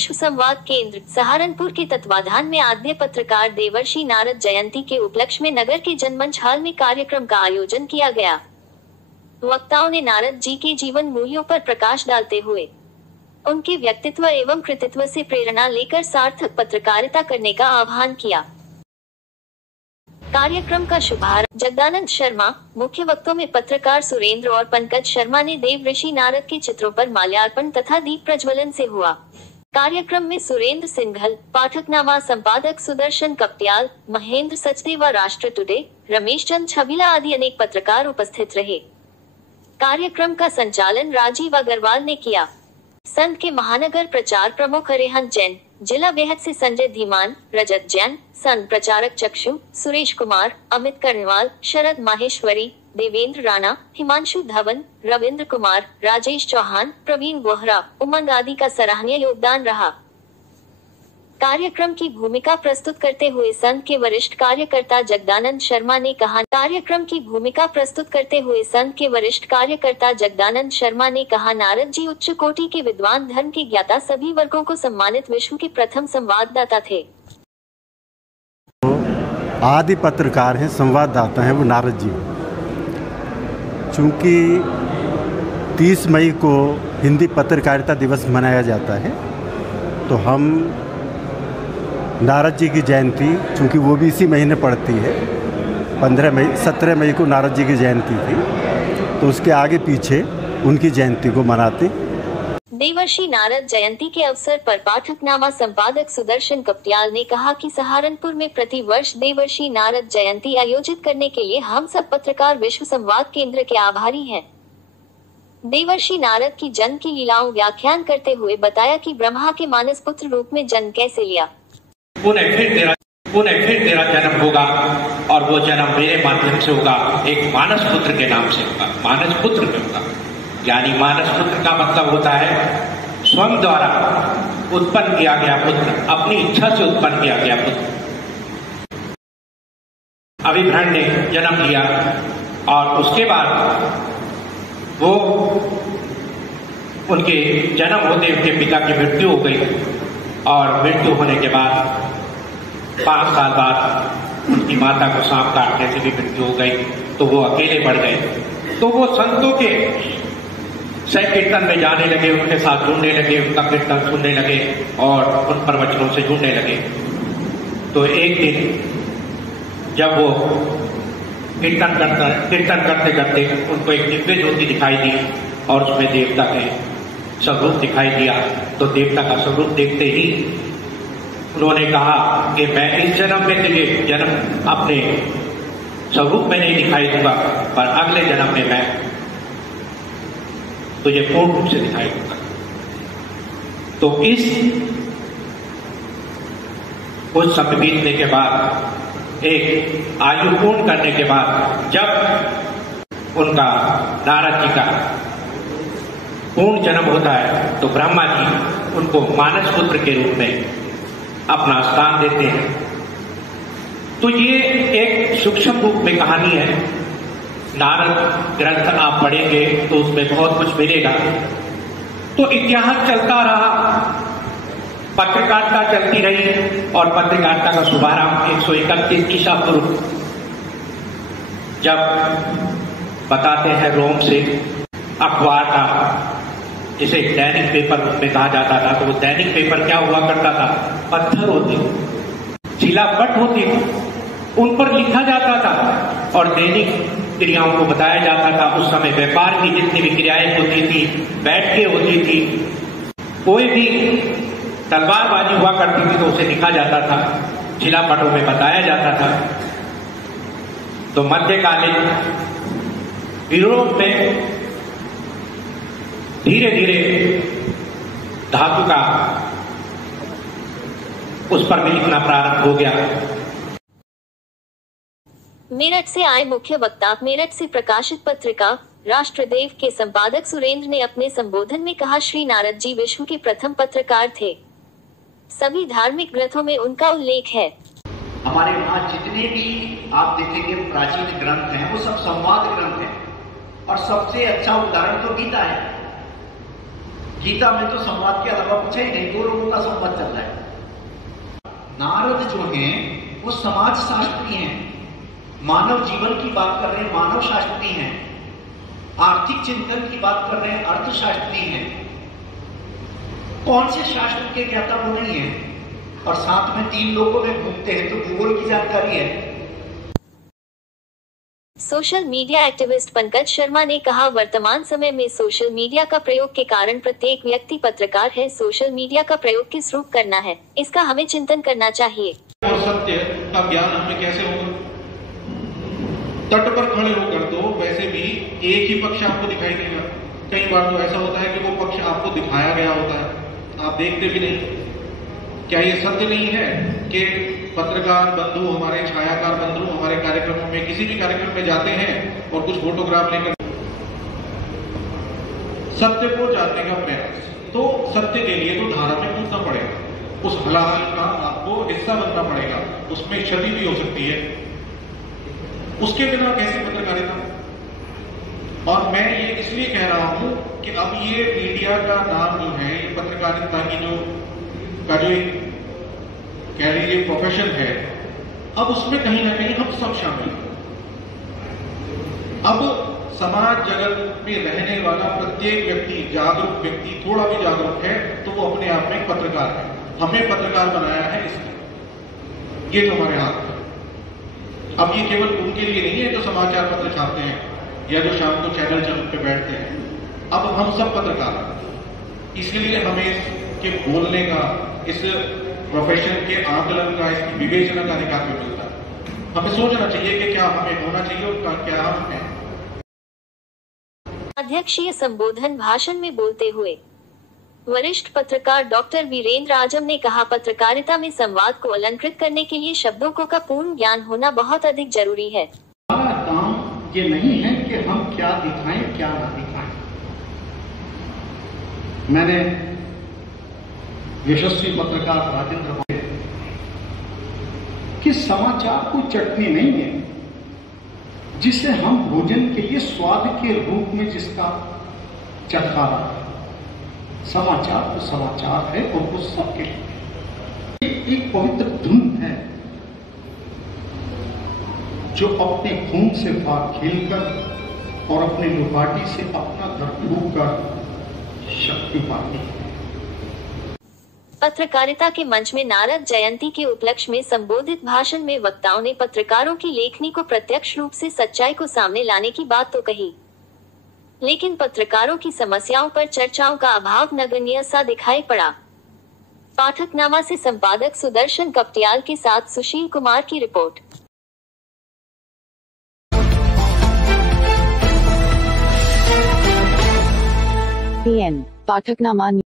विश्व संवाद केंद्र सहारनपुर के तत्वाधान में आद्य पत्रकार देवर्षि नारद जयंती के उपलक्ष्य में नगर के जनमंच हॉल में कार्यक्रम का आयोजन किया गया। वक्ताओं ने नारद जी के जीवन मूल्यों पर प्रकाश डालते हुए उनके व्यक्तित्व एवं कृतित्व से प्रेरणा लेकर सार्थक पत्रकारिता करने का आह्वान किया। कार्यक्रम का शुभारंभ जगदानंद शर्मा, मुख्य वक्तों में पत्रकार सुरेंद्र और पंकज शर्मा ने देवर्षि नारद के चित्रों पर माल्यार्पण तथा दीप प्रज्वलन से हुआ। कार्यक्रम में सुरेंद्र सिंघल, पाठकनामा संपादक सुदर्शन कपटियाल, महेंद्र सचदेवा, राष्ट्र टुडे, रमेश चंद छबीला आदि अनेक पत्रकार उपस्थित रहे। कार्यक्रम का संचालन राजीव अग्रवाल ने किया। संघ के महानगर प्रचार प्रमुख अरिहंत जैन, जिला बेहद से संजय धीमान, रजत जैन, संघ प्रचारक चक्षु, सुरेश कुमार, अमित कर्णवाल, शरद माहेश्वरी, देवेंद्र राणा, हिमांशु धवन, रविंद्र कुमार, राजेश चौहान, प्रवीण बोहरा, उमंग आदि का सराहनीय योगदान रहा। कार्यक्रम की भूमिका प्रस्तुत करते हुए संघ के वरिष्ठ कार्यकर्ता जगदानंद शर्मा ने कहा नारद जी उच्च कोटि के विद्वान, धर्म के ज्ञाता, सभी वर्गों को सम्मानित विश्व के प्रथम संवाददाता थे। आदि पत्रकार हैं, संवाददाता हैं वो नारद जी। चूंकि 30 मई को हिंदी पत्रकारिता दिवस मनाया जाता है तो हम नारद जी की जयंती, चूंकि वो भी इसी महीने पड़ती है, 17 मई को नारद जी की जयंती थी, तो उसके आगे पीछे उनकी जयंती को मनाते। देवर्षि नारद जयंती के अवसर पर पाठकनामा संपादक सुदर्शन कपटियाल ने कहा कि सहारनपुर में प्रति वर्ष देवर्षि नारद जयंती आयोजित करने के लिए हम सब पत्रकार विश्व संवाद केंद्र के आभारी हैं। देवर्षि नारद की जन्म की लीलाओं व्याख्यान करते हुए बताया कि ब्रह्मा के मानस पुत्र रूप में जन्म कैसे लिया। पुनः फिर तेरा जन्म होगा और वो जन्म मेरे माध्यम से होगा, एक मानस पुत्र के नाम से होगा। मानस पुत्र में होगा, यानी मानस पुत्र का मतलब होता है स्वयं द्वारा उत्पन्न किया गया पुत्र, अपनी इच्छा से उत्पन्न किया गया पुत्र। अभिभ्रण ने जन्म लिया और उसके बाद वो उनके जन्म होते उनके पिता की मृत्यु हो गई और मृत्यु होने के बाद 5 साल बाद उनकी माता को सांप काटने से भी मृत्यु हो गई, तो वो अकेले पड़ गए। तो वो संतों के सह कीर्तन में जाने लगे, उनके साथ जुड़ने लगे, उनका कीर्तन सुनने लगे और उन प्रवचनों से जुड़ने लगे। तो एक दिन जब वो कीर्तन करते करते उनको एक दिव्य ज्योति दिखाई दी और उसमें देवता के स्वरूप दिखाई दिया। तो देवता का स्वरूप देखते ही उन्होंने कहा कि मैं इस जन्म में तुझे जन्म अपने स्वरूप में नहीं दिखाई दूंगा, पर अगले जन्म में मैं तुझे पूर्ण रूप से दिखाई दूंगा। तो कुछ समय बीतने के बाद, एक आयु पूर्ण करने के बाद, जब उनका नारद जी का पूर्ण जन्म होता है तो ब्रह्मा जी उनको मानस पुत्र के रूप में अपना स्थान देते हैं। तो ये एक सूक्ष्म रूप में कहानी है। नारद ग्रंथ आप पढ़ेंगे तो उसमें बहुत कुछ मिलेगा। तो इतिहास चलता रहा, पत्रकारिता चलती रही और पत्रकारिता का शुभारंभ 131 ईसा पूर्व, जब बताते हैं रोम से अखबार का, जिसे दैनिक पेपर में कहा जाता था, तो वो दैनिक पेपर क्या हुआ करता था, पत्थर होते, शिलापट होती, उन पर लिखा जाता था और दैनिक क्रियाओं को बताया जाता था। उस समय व्यापार की जितनी भी क्रियाएं होती थी, बैठकें होती थी, कोई भी तलवारबाजी हुआ करती थी तो उसे लिखा जाता था, शिलापटों में बताया जाता था। तो मध्यकालीन यूरोप में धीरे धीरे धातु का उस पर भी लिखना प्रारंभ हो गया। मेरठ से आए मुख्य वक्ता मेरठ से प्रकाशित पत्रिका राष्ट्रदेव के संपादक सुरेंद्र ने अपने संबोधन में कहा, श्री नारद जी विश्व के प्रथम पत्रकार थे। सभी धार्मिक ग्रंथों में उनका उल्लेख है। हमारे वहाँ जितने भी आप देखेंगे प्राचीन ग्रंथ हैं वो सब संवाद ग्रंथ हैं और सबसे अच्छा उदाहरण तो गीता है। गीता में तो संवाद के अलावा कुछ ही नहीं, दो लोगों का संवाद चल रहा है। नारद जो हैं वो समाज शास्त्री हैं, मानव जीवन की बात कर रहे हैं, मानव शास्त्री हैं, आर्थिक चिंतन की बात कर रहे हैं, अर्थशास्त्री हैं। कौन से शास्त्र के ज्ञाता वो नहीं है, और साथ में 3 लोगों में घूमते हैं, तो भूगोल की जानकारी है। Social media activist Pankaj Sharma ने कहा, वर्तमान समय में सोशल मीडिया का प्रयोग के कारण प्रत्येक व्यक्ति पत्रकार है। सोशल मीडिया का प्रयोग किस रूप करना है, इसका हमें चिंतन करना चाहिए। और सत्य का ज्ञान हमें कैसे होगा? तट पर खड़े होकर तो वैसे भी एक ही पक्ष आपको दिखाई देगा। कई बार तो ऐसा होता है कि वो पक्ष आपको दिखाया गया होता है, आप देखते भी नहीं। क्या ये सत्य नहीं है कि पत्रकार बंधु, हमारे छायाकार बंधु हमारे कार्यक्रमों में, किसी भी कार्यक्रम में जाते हैं और कुछ फोटोग्राफ लेकर सत्य को जानने का प्रयास, तो सत्य के लिए तो धारा में कूदना पड़ेगा, उस हलाहल का आपको हिस्सा बनना पड़ेगा, उसमें क्षति भी हो सकती है। उसके बिना कैसे पत्रकारिता? और मैं ये इसलिए कह रहा हूं कि अब ये मीडिया का नाम जो है, ये पत्रकारिता की जो कह लीजिए प्रोफेशन है, अब उसमें कहीं ना कहीं हम सब शामिल हैं। अब समाज जगत में रहने वाला प्रत्येक व्यक्ति, जागरूक व्यक्ति, थोड़ा भी जागरूक है तो वो अपने आप में एक पत्रकार है। हमें पत्रकार बनाया है इसने, ये तो हमारे हाथ में। अब ये केवल उनके लिए नहीं है जो समाचार पत्र छापते हैं या जो शाम को चैनल पे बैठते हैं। अब हम सब पत्रकार हैं, इसलिए हमें इसके बोलने का, इस प्रोफेशन के आकलन का, इसकी विवेचना का अधिकार भी मिलता है। हमें सोचना चाहिए कि क्या हमें होना चाहिए और क्या हम हैं। अध्यक्षीय संबोधन भाषण में बोलते हुए वरिष्ठ पत्रकार डॉक्टर वीरेंद्र आजम ने कहा, पत्रकारिता में संवाद को अलंकृत करने के लिए शब्दों का पूर्ण ज्ञान होना बहुत अधिक जरूरी है। हमारा काम ये नहीं है कि हम क्या दिखाएं क्या ना दिखाएं। मैंने यशस्वी पत्रकार राजेंद्र बोले कि समाचार कोई चटनी नहीं है जिसे हम भोजन के लिए स्वाद के रूप में जिसका चटकारा है। समाचार तो समाचार है और वो सबके लिए एक पवित्र धुन है जो अपने खून से भाग खेलकर और अपने लुगाटी से अपना घर फूंक कर शक्ति पाती है। पत्रकारिता के मंच में नारद जयंती के उपलक्ष्य में संबोधित भाषण में वक्ताओं ने पत्रकारों की लेखनी को प्रत्यक्ष रूप से सच्चाई को सामने लाने की बात तो कही, लेकिन पत्रकारों की समस्याओं पर चर्चाओं का अभाव नगण्य सा दिखाई पड़ा। पाठकनामा से संपादक सुदर्शन कपटियाल के साथ सुशील कुमार की रिपोर्ट। PN पाठकनामा।